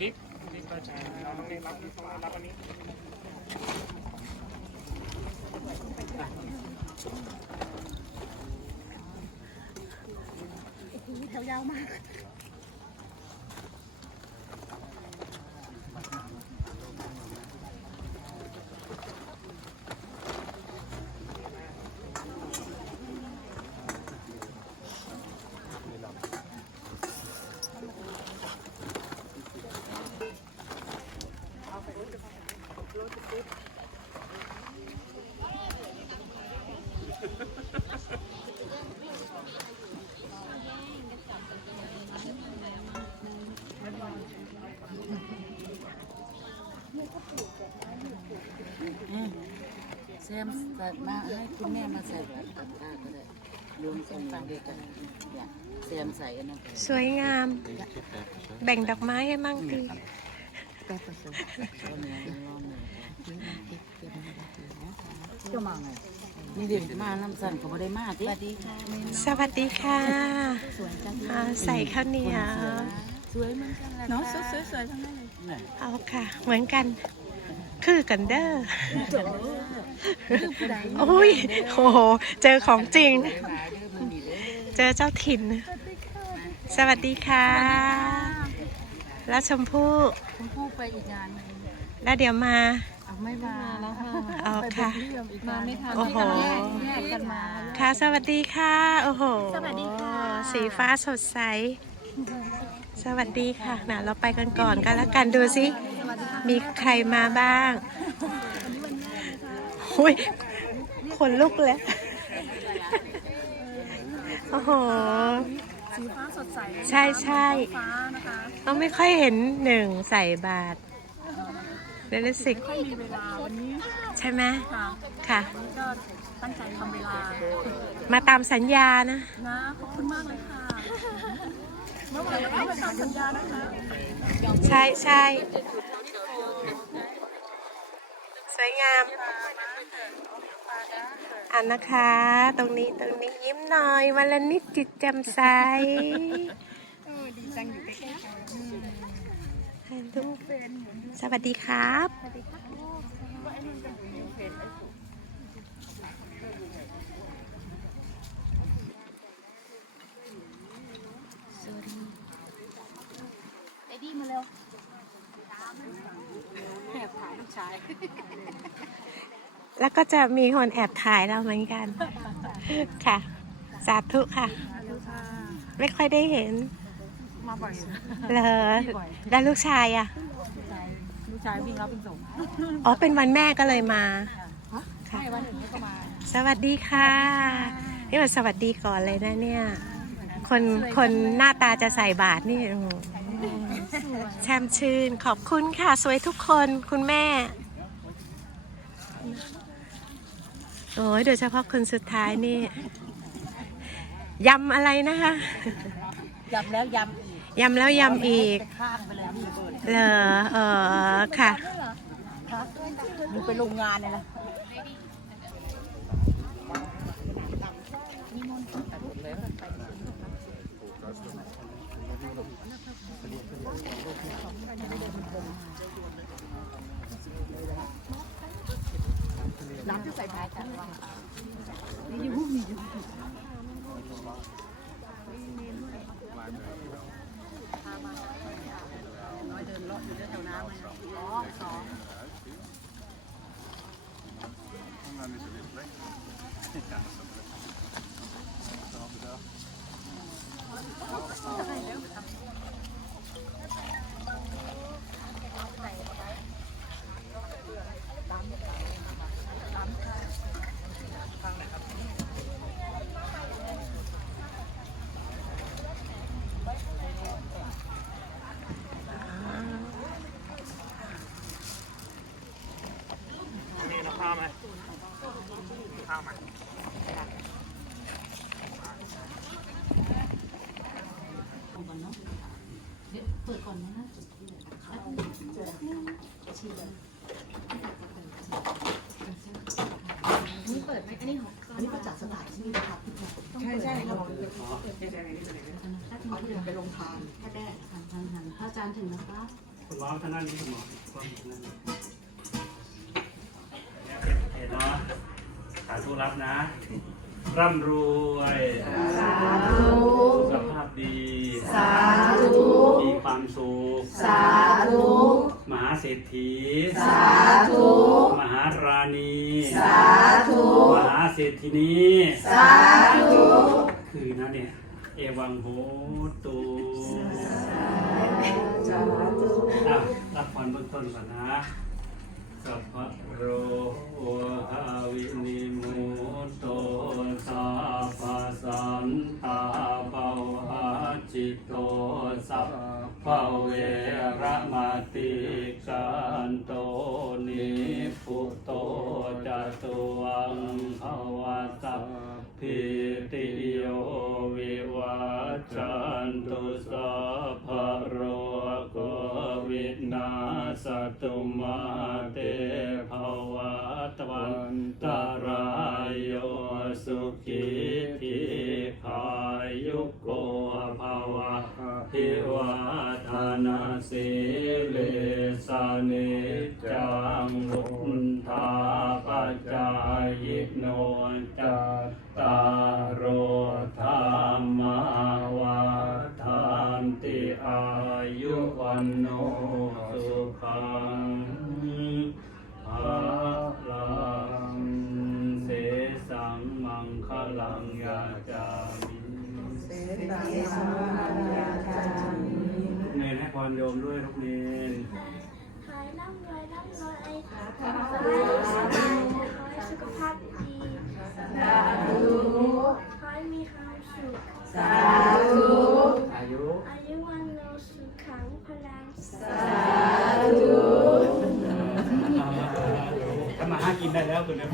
บิ๊กบิ๊กก็ะน้องต้องได้รับองรับอันนี้ ยาวมาก มใส่มาให้คุณแม่มาใส่แบบกับข้าวก็ได้รวมกันฟังเดียวกันเนี่ยแซมใส่อันนั้นไปสวยงาม แบ่งดอกไม้ให้มั่งดีก็ผสมก็เนื้อร้อนเลยก็มาไงนี่เด็กมาน้ำสั่นก็ไม่ได้มาสวัสดีค่ะสวัสดีค่ะสวยจังอ่าใส่ข้าวเหนียวสวยเหมือนกันเนาะสวยๆทั้งนั้นเลยเอาค่ะ เหมือนกัน คือกันเด้อโอ้ยโอ้โห เจอของจริง เจอเจ้าถิ่น สวัสดีค่ะ แล้วชมพู่คุณพูดไปอีกงานหนึงแล้วเดี๋ยวมาเอาไม่มาแล้วค่ะเอาค่ะมาไม่ทันโอ้โหแยกกันมาค่ะ สวัสดีค่ะ โอ้โห สวัสดีค่ะ สีฟ้าสดใส สวัสดีค่ะนะเราไปกันก่อนกันแล้วกันดูสิ มีใครมาบ้างโอ้ยขนลุกเลยโอ้โห สีฟ้าสดใสใช่ใช่ ฟ้านะคะเราไม่ค่อยเห็นหนึ่งใส่บาทเดลสิกไม่มีเวลาวันนี้ใช่ไหมค่ะค่ะ วันนี้ก็ตั้งใจทำเวลามาตามสัญญานะ นะ ขอบคุณมากเลยค่ะ ใช่ใช่สวยงามอันนะคะ ตรงนี้ตรงนี้ยิ้มหน่อยวันละนิดจิตแจ่มใสดีจังอยู่ใกล้ๆสวัสดีครับเอ็ด ดี้มาเร็วแอบถ่ายลูกชายแล้วก็จะมีคนแอบถ่ายเราเหมือนกัน ค่ะ สาธุค่ะ ไม่ค่อยได้เห็น มาบ่อยเหรอแล้วลูกชายอะ ลูกชายวิ่งรับวิ่งส่งอ๋อ เป็นวันแม่ก็เลยมาค่ะให้วันหนึ่งก็มา สวัสดีค่ะ นี่มันสวัสดีก่อนเลยนะเนี่ย คนคนหน้าตาจะใส่บาทนี่โอ้โห แช่มชื่นขอบคุณค่ะ สวยทุกคนคุณแม่ โอ้ยโดยเฉพาะคนสุดท้ายนี่ยำอะไรนะคะ ยำแล้วยำอีกยำแล้วยำอีกข้ามไปเลยนี่เบิร์ดเหรอเออค่ะมึงไปโรงงานเนี่ยนะ น้ำจะใส่ท้ายกันว่านี่อยู่หุ้มนี่อยู่น้อยเดินเลาะอยู่แถวน้ำเลยอ๋อสองนี่เราข้าวมา ข้าวมาเปิดก่อนนะนี่เปิดไหมอันนี้ของอันนี้ประจักษ์สถานที่นะครับใช่ใช่ครับเอาไปลงทานแค่แรกหันนหันพระอาจารย์ถึงนะคะคุณหมอท่านนั้นนี่คุณหมอคุณหมอท่านนั้นเห็นเนาะาธุรับนะ ร่ำรวยสาธุสุขภาพดี สาธุมีความสุข สาธุมหาเศรษฐี สาธุมหาราณี สาธุมหาเศรษฐินีสาธุคือนะเนี่ย เอวังโหตุอะรับพรเบื้องต้นก่อนนะสัพพะโรหาวินิ จิตโตสัพพเวระมาติกันโตนิพุโตจตุวังภวะสัพพิติโยวิวัจจันตุสัพพะโรโควินาสตุมาเตภวัตวันตรายโยสุขี ยุโกภวะทิวาทานาสิเลสานิจังวุธา รโยมด้วยลูกเนนขายร่ำรวยร่ำรวยขอให้สบายขอให้สุขภาพดีสาธุขอให้มีความสุขสาธุอายุอายุวันโนสุขังพลังสาทำมาหากินได้แล้วคุณนะ